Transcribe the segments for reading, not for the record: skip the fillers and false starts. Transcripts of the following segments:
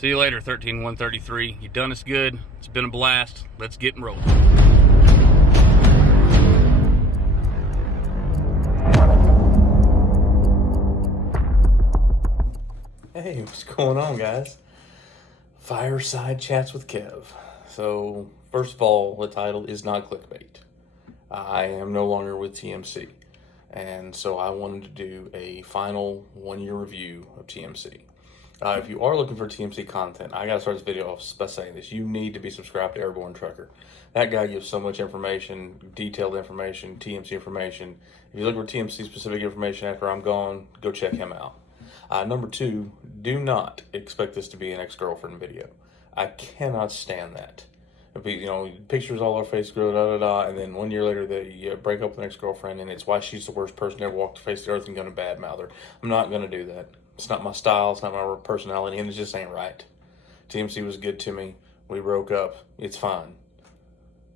See you later, 13133. You done us good. It's been a blast. Let's get and roll. Hey, what's going on, guys? Fireside Chats with Kev. So, first of all, the title is not clickbait. I am no longer with TMC. And so I wanted to do a final one-year review of TMC. If you are looking for TMC content, I gotta start this video off by saying this. You need to be subscribed to Airborne Trucker. That guy gives so much information, detailed information, TMC information. If you look for TMC specific information after I'm gone, go check him out. Number two, do not expect this to be an ex-girlfriend video. I cannot stand that. Pictures all over Facebook, and then 1 year later they break up with an ex-girlfriend, and it's why she's the worst person to ever walk the face of the earth and gonna badmouth her. I'm not gonna do that. It's not my style, it's not my personality, and it just ain't right. TMC was good to me. We broke up. It's fine.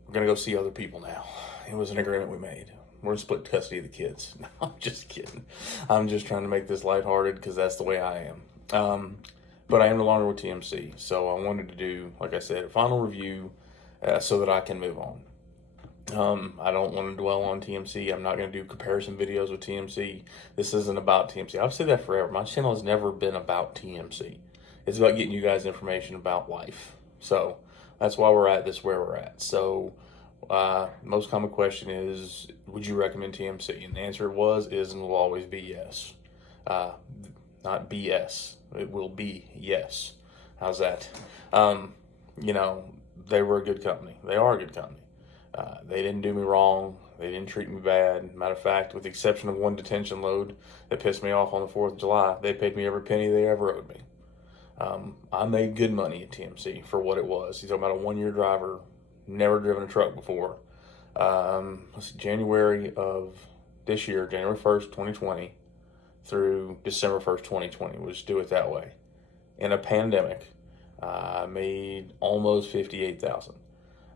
We're gonna go see other people now. It was an agreement we made. We're in split custody of the kids. No, I'm just kidding. I'm just trying to make this lighthearted because that's the way I am. But I am no longer with TMC, so I wanted to do, like I said, a final review so that I can move on. I don't want to dwell on TMC. I'm not going to do comparison videos with TMC. This isn't about TMC. I've said that forever. My channel has never been about TMC. It's about getting you guys information about life. So that's why we're at this where we're at. So most common question is, would you recommend TMC? And the answer is, and will always be yes. Not BS. It will be yes. How's that? They were a good company. They are a good company. They didn't do me wrong. They didn't treat me bad. Matter of fact, with the exception of one detention load that pissed me off on the 4th of July, they paid me every penny they ever owed me. I made good money at TMC for what it was. You're talking about a 1-year driver, never driven a truck before. January of this year, January 1st, 2020, through December 1st, 2020. We'll just do it that way. In a pandemic, I made almost $58,000.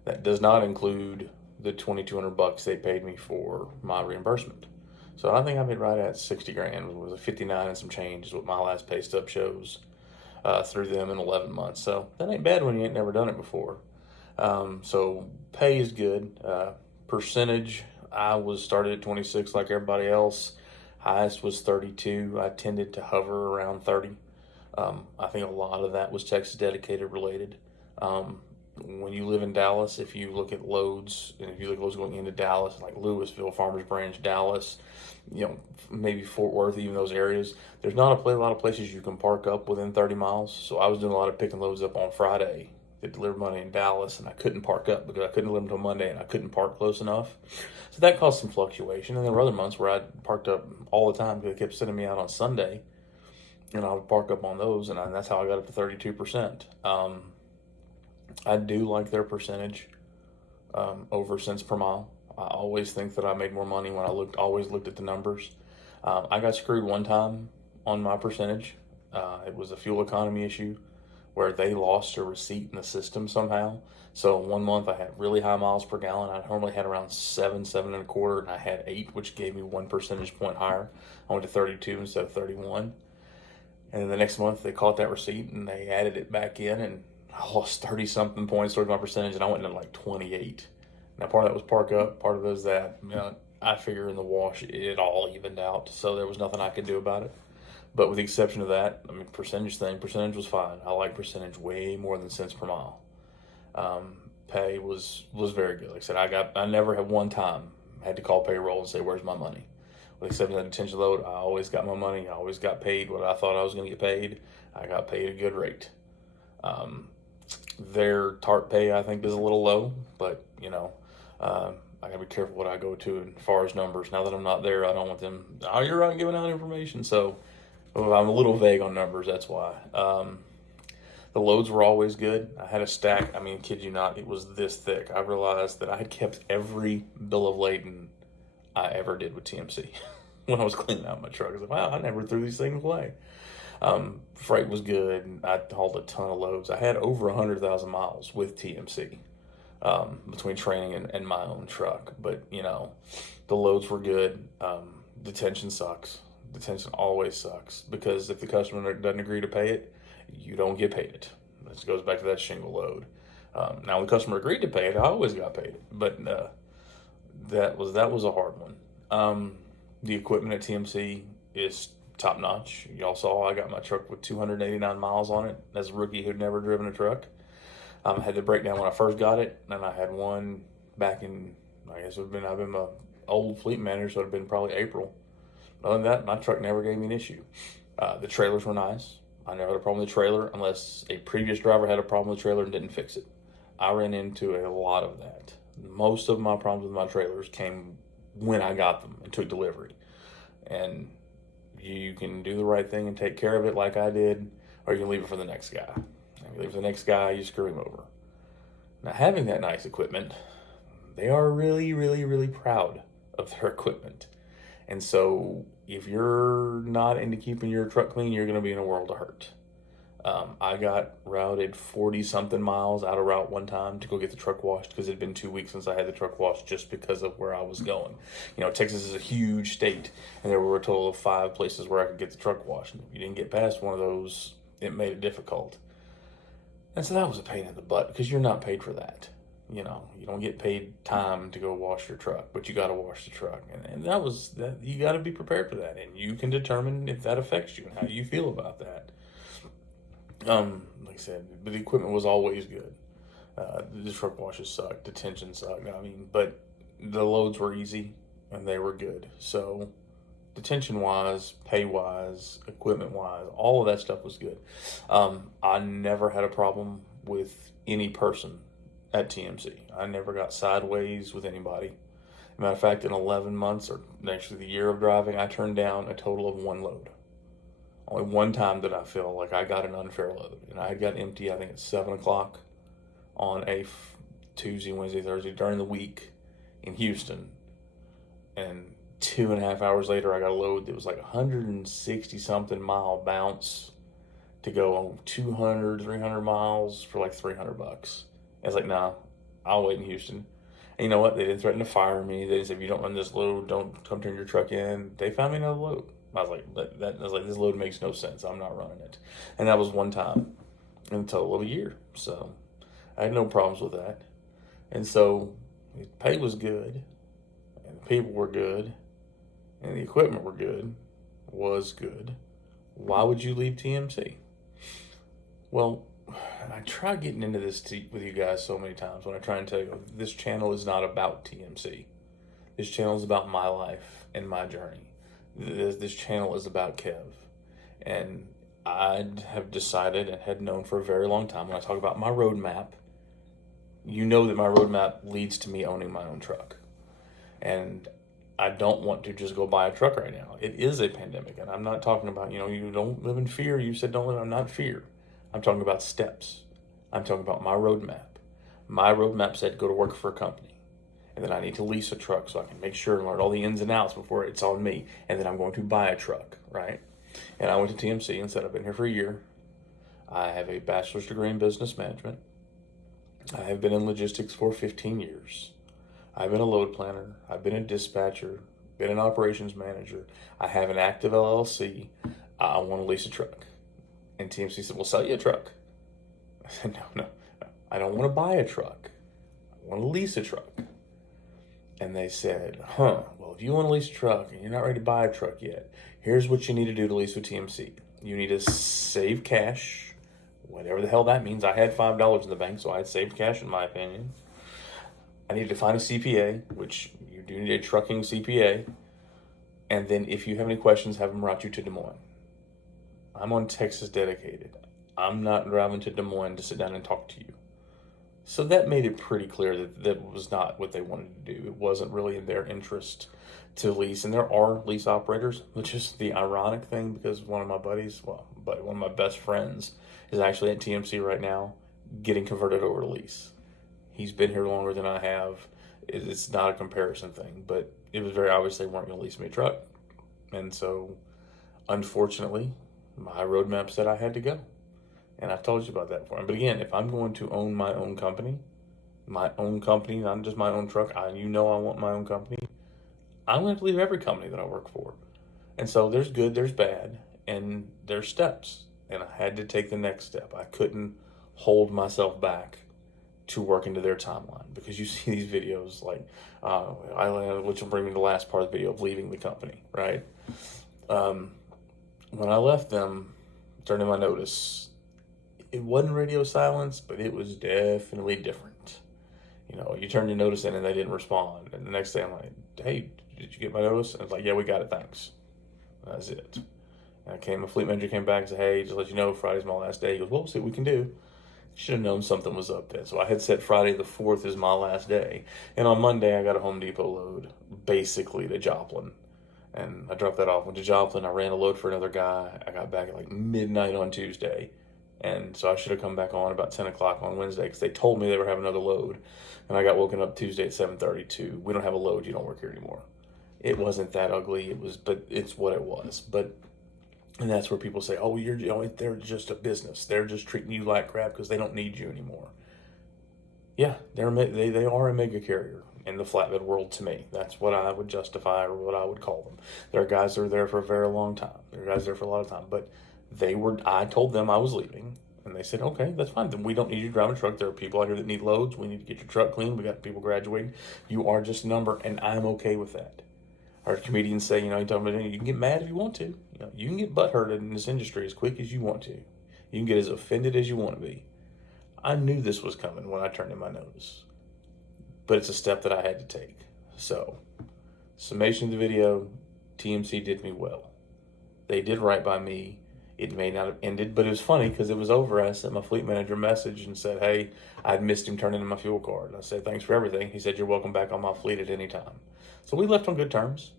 That does not include the $2,200 they paid me for my reimbursement. So I think I made right at 60 grand. It was a 59 and some change is what my last pay stub shows through them in 11 months. So that ain't bad when you ain't never done it before. So pay is good. Percentage, I was started at 26 like everybody else. Highest was 32. I tended to hover around 30. I think a lot of that was Texas dedicated related. When you live in Dallas, if you look at loads, and if you look at loads going into Dallas, like Louisville, Farmers Branch, Dallas, maybe Fort Worth, even those areas, there's not a lot of places you can park up within 30 miles. So I was doing a lot of picking loads up on Friday that delivered money in Dallas, and I couldn't park up because I couldn't deliver until Monday, and I couldn't park close enough. So that caused some fluctuation. And there were other months where I parked up all the time because they kept sending me out on Sunday, and I would park up on those, and that's how I got up to 32%. I do like their percentage over cents per mile. I always think that I made more money when I always looked at the numbers. I got screwed one time on my percentage. It was a fuel economy issue where they lost a receipt in the system somehow. So 1 month I had really high miles per gallon. I normally had around 7 and a quarter, and I had 8, which gave me 1 percentage point higher. I went to 32 instead of 31. And then the next month they caught that receipt and they added it back in, and I lost 30 something points towards my percentage, and I went into like 28. Now part of that was park up, part of it was that, I figure in the wash it all evened out, so there was nothing I could do about it. But with the exception of that, percentage was fine. I like percentage way more than cents per mile. Pay was very good. Like I said, I never had one time had to call payroll and say, where's my money? With the exception of that detention load, I always got my money. I always got paid what I thought I was going to get paid. I got paid a good rate. Their TARP pay, I think, is a little low, but, I gotta be careful what I go to as far as numbers. Now that I'm not there, I don't want them, you're not giving out information. So I'm a little vague on numbers, that's why. The loads were always good. I had a stack, kid you not, it was this thick. I realized that I had kept every bill of lading I ever did with TMC when I was cleaning out my truck. I was like, wow, I never threw these things away. Freight was good. I hauled a ton of loads. I had over 100,000 miles with TMC between training and my own truck. But, the loads were good. Detention sucks. Detention always sucks because if the customer doesn't agree to pay it, you don't get paid it. This goes back to that shingle load. Now the customer agreed to pay it. I always got paid it, but that was a hard one. The equipment at TMC is top notch. Y'all saw I got my truck with 289 miles on it as a rookie who'd never driven a truck. I had the breakdown when I first got it, and I had one back in, I guess I've been my old fleet manager, so it'd have been probably April. Other than that, my truck never gave me an issue. The trailers were nice. I never had a problem with the trailer unless a previous driver had a problem with the trailer and didn't fix it. I ran into a lot of that. Most of my problems with my trailers came when I got them and took delivery. And you can do the right thing and take care of it like I did, or you can leave it for the next guy. If you leave it for the next guy, you screw him over. Now, having that nice equipment, they are really, really, really proud of their equipment. And so if you're not into keeping your truck clean, you're going to be in a world of hurt. I got routed 40-something miles out of route one time to go get the truck washed because it had been 2 weeks since I had the truck washed just because of where I was going. You know, Texas is a huge state, and there were a total of 5 places where I could get the truck washed. And if you didn't get past one of those, it made it difficult. And so that was a pain in the butt because you're not paid for that. You know, you don't get paid time to go wash your truck, but you got to wash the truck. And that was that. You got to be prepared for that, and you can determine if that affects you and how you feel about that. Like I said, but the equipment was always good. The truck washes sucked, detention sucked. I mean, but the loads were easy and they were good. So detention wise, pay wise, equipment wise, all of that stuff was good. I never had a problem with any person at TMC. I never got sideways with anybody. Matter of fact, in 11 months, or actually the year of driving, I turned down a total of 1 load. Only one time did I feel like I got an unfair load. And I had got empty, I think at 7 o'clock on a Tuesday, Wednesday, Thursday during the week in Houston. And 2.5 hours later, I got a load that was like 160 something mile bounce to go on 200, 300 miles for like $300. I was like, nah, I'll wait in Houston. And you know what? They didn't threaten to fire me. They said, if you don't run this load, don't come turn your truck in. They found me another load. I was like, this load makes no sense. I'm not running it. And that was one time in a total of a year. So I had no problems with that. And so the pay was good, and the people were good, and the equipment was good. Why would you leave TMC? Well, I try getting into this with you guys so many times when I try and tell you this channel is not about TMC. This channel is about my life and my journey. This channel is about Kev. And I have decided and had known for a very long time when I talk about my roadmap, you know that my roadmap leads to me owning my own truck. And I don't want to just go buy a truck right now. It is a pandemic, and I'm not talking about, you don't live in fear. You said don't live, I'm not fear. I'm talking about steps. I'm talking about my roadmap. My roadmap said go to work for a company. And then I need to lease a truck so I can make sure and learn all the ins and outs before it's on me. And then I'm going to buy a truck, right? And I went to TMC and said, I've been here for a year. I have a bachelor's degree in business management. I have been in logistics for 15 years. I've been a load planner. I've been a dispatcher, been an operations manager. I have an active LLC. I want to lease a truck. And TMC said, we'll sell you a truck. I said, no, I don't want to buy a truck. I want to lease a truck. And they said, well, if you want to lease a truck and you're not ready to buy a truck yet, here's what you need to do to lease with TMC. You need to save cash, whatever the hell that means. I had $5 in the bank, so I had saved cash in my opinion. I needed to find a CPA, which you do need a trucking CPA. And then if you have any questions, have them route you to Des Moines. I'm on Texas dedicated. I'm not driving to Des Moines to sit down and talk to you. So that made it pretty clear that that was not what they wanted to do. It wasn't really in their interest to lease. And there are lease operators, which is the ironic thing because one of my buddies, one of my best friends is actually at TMC right now getting converted over to lease. He's been here longer than I have. It's not a comparison thing, but it was very obvious they weren't going to lease me a truck. And so, unfortunately, my roadmap said I had to go. And I've told you about that before. But again, if I'm going to own my own company, not just my own truck, I want my own company, I'm going to have to leave every company that I work for. And so there's good, there's bad, and there's steps. And I had to take the next step. I couldn't hold myself back to work into their timeline, because you see these videos like, which will bring me to the last part of the video of leaving the company, right? When I left them, turned in my notice, it wasn't radio silence, but it was definitely different. You know, you turn your notice in and they didn't respond. And the next day I'm like, hey, did you get my notice? And it's like, yeah, we got it, thanks. That's it. And my fleet manager came back and said, hey, just let you know, Friday's my last day. He goes, well, we'll see what we can do. Should have known something was up then. So I had set Friday the 4th as my last day. And on Monday, I got a Home Depot load, basically to Joplin. And I dropped that off, went to Joplin. I ran a load for another guy. I got back at like midnight on Tuesday. And so I should have come back on about 10 o'clock on Wednesday, because they told me they were having another load. And I got woken up Tuesday at 7:32. We don't have a load. You don't work here anymore. It wasn't that ugly. But it's what it was. And that's where people say, oh, they're just a business. They're just treating you like crap because they don't need you anymore. Yeah, they are a mega carrier in the flatbed world to me. That's what I would justify, or what I would call them. There are guys that are there for a very long time. There are guys there for a lot of time. But I told them I was leaving, and they said, okay, that's fine. Then we don't need you driving a truck. There are people out here that need loads. We need to get your truck clean. We got people graduating. You are just a number, and I'm okay with that. I heard comedians say, you can get mad if you want to. You can get butthurt in this industry as quick as you want to. You can get as offended as you want to be. I knew this was coming when I turned in my notice, but it's a step that I had to take. So, summation of the video, TMC did me well. They did right by me. It may not have ended, but it was funny because it was over. I sent my fleet manager a message and said, hey, I'd missed him turning in my fuel card. I said, thanks for everything. He said, you're welcome back on my fleet at any time. So we left on good terms.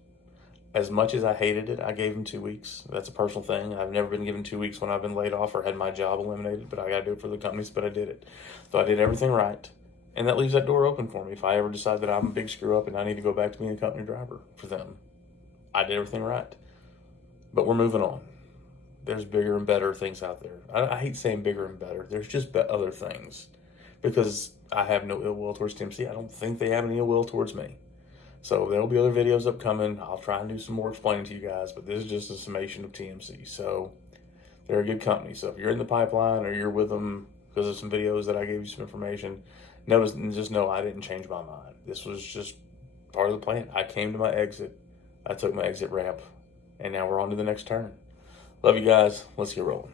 As much as I hated it, I gave him 2 weeks. That's a personal thing. I've never been given 2 weeks when I've been laid off or had my job eliminated, but I got to do it for the companies, but I did it. So I did everything right. And that leaves that door open for me. If I ever decide that I'm a big screw up and I need to go back to being a company driver for them, I did everything right. But we're moving on. There's bigger and better things out there. I hate saying bigger and better. There's just other things. Because I have no ill will towards TMC. I don't think they have any ill will towards me. So there'll be other videos upcoming. I'll try and do some more explaining to you guys, but this is just a summation of TMC. So they're a good company. So if you're in the pipeline or you're with them because of some videos that I gave you some information, just know I didn't change my mind. This was just part of the plan. I came to my exit. I took my exit ramp, and now we're on to the next turn. Love you guys. Let's get rolling.